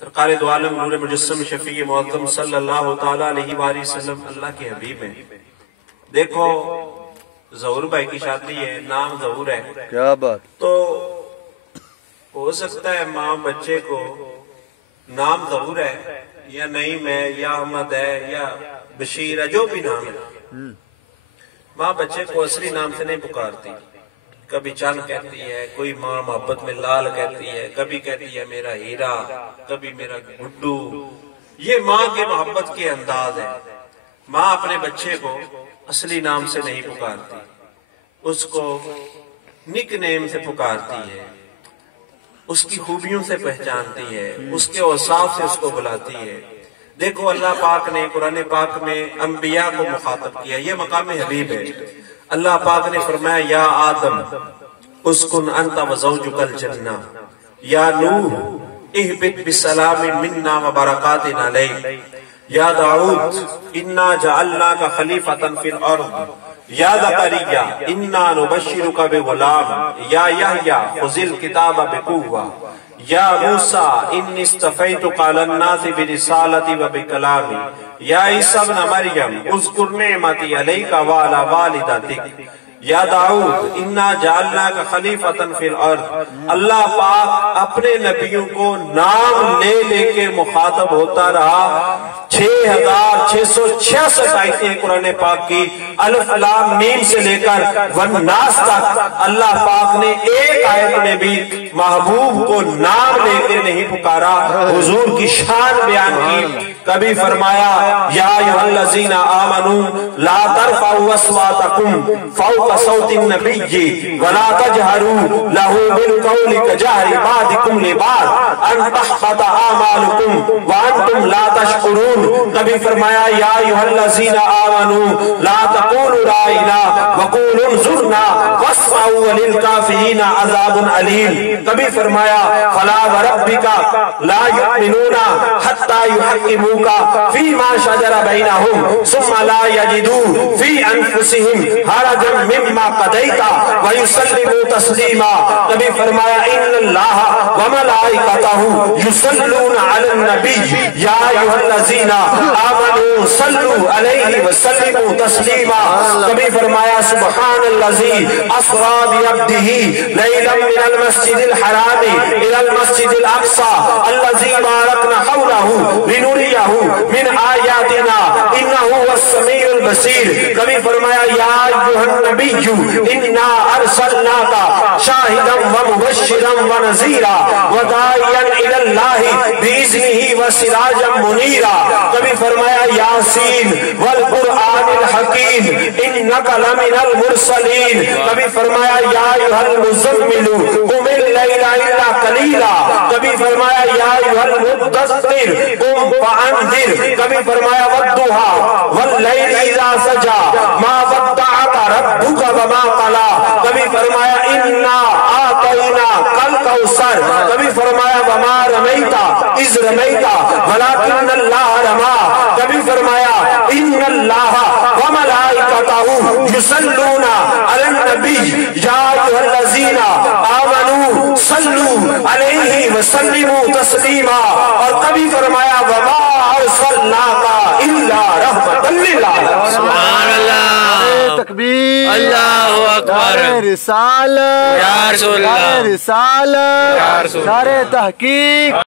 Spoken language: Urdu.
سرکار دو عالم نور مجسم شفیع معظم صلی اللہ تعالیٰ علیہ وآلہ وسلم اللہ کے حبیب ہیں۔ دیکھو ظہور بھائی کی شادی ہے، نام ظہور ہے، کیا بات، تو ہو سکتا ہے ماں بچے کو نام ظہور ہے یا نہیں میں یا احمد ہے یا بشیر ہے، جو بھی نام ہے، ماں بچے کو اصلی نام سے نہیں پکارتی، کبھی چند کہتی ہے، کوئی ماں محبت میں لال کہتی ہے، کبھی کہتی ہے میرا ہیرا، کبھی میرا گڈو۔ یہ ماں کے محبت کے انداز ہے۔ ماں اپنے بچے کو اصلی نام سے نہیں پکارتی، اس کو نک نیم سے پکارتی ہے، اس کی خوبیوں سے پہچانتی ہے، اس کے اوصاف سے اس کو بلاتی ہے۔ دیکھو اللہ پاک نے قرآن پاک میں انبیاء کو مخاطب کیا، یہ مقام حبیب ہے۔ اللہ پاک نے فرمایا یا آدم اسکن انت وزوجک الجنہ، یا نوح اہبط بسلام منا وبرکات علیک، یا داؤد انا جعلناک خلیفۃ فی الارض، یا زکریا انا نبشرک بغلام، یا یحییٰ خذ الکتاب بقوہ، یا موسیٰ انی اصطفیتک علی الناس برسالتی وبکلامی، یا عیسیٰ ابن مریم اذکر نعمتی علیک وعلی والدتک، یا داؤد انا جعلناک خلیفۃ فی الارض۔ اللہ پاک اپنے نبیوں کو نام لے لے کے مخاطب ہوتا رہا۔ 6666 آیتیں قرآن پاک کی، الف لام میم سے لے کر والناس تک، اللہ پاک نے ایک آیت میں بھی محبوب کو نام لے کے نہیں پکارا، حضور کی شان بیان کی۔ کبھی فرمایا یا ایھا الذین آمنوا لا ترفعوا اصواتکم فوق صوت النبی ولا تجہروا لہ بالقول کجہر بعضکم لبعض ان تحبط اعمالکم وانتم لا تشعرون۔ کبھی فرمایا یا ایھا الذین آمنوا لا تقولوا رائنا وقولوا انظرنا واسمعوا وللکافرین عذاب علیم۔ کبھی فرمایا فلا وربک لا یؤمنون حتی یحکموک فیما شجر بینہم ثم لا یجدوا فی انفسہم حرجا مما قضیت ویسلموا تسلیما۔ کبھی فرمایا ان اللہ وملائکتہ یصلون علی النبی یا ایھا الذین آمنوا صلوا علیہ وسلموا تسلیما۔ کبھی فرمایا سبحان الذی اسری بعبدہ لیلا من المسجد الحرام الى المسجد الاقصى الذی بارکنا حولہ لنریہ من آیاتنا انہ هو السمیع البصیر۔ کبھی فرمایا یا ایھا النبی انا ارسلناک شاہدا ومبشرا ونذیرا وداعیا الی اللہ باذنہ وسراجا منیرا۔ کبھی فرمایا یاسین والقرآن الحکیم انک لمن المرسلین۔ کبھی فرمایا یا ایھا المزمل قم اللیل الا قلیلا۔ کبھی فرمایا یا ایھا المدثر قم فانذر۔ کبھی فرمایا والضحی واللیل اذا سجی ما ودعک ربک وما قلی۔ کبھی فرمایا انا اعطیناک الکوثر۔ کبھی فرمایا وما رمیت اذ رمیت ولکن اللہ رمی۔ کبھی فرمایا ان اللہ وملائکتہ یصلون علی النبی یا ایھا الذین آمنوا صلوا علیہ وسلموا تسلیما۔ اور کبھی فرمایا وما ارسلناک الا رحمۃ للعالمین۔ سبحان اللہ، تکبیر، اللہ اکبر، رسالت یا رسول اللہ، رسالت، یا رسول اللہ، نعرہ تحقیق۔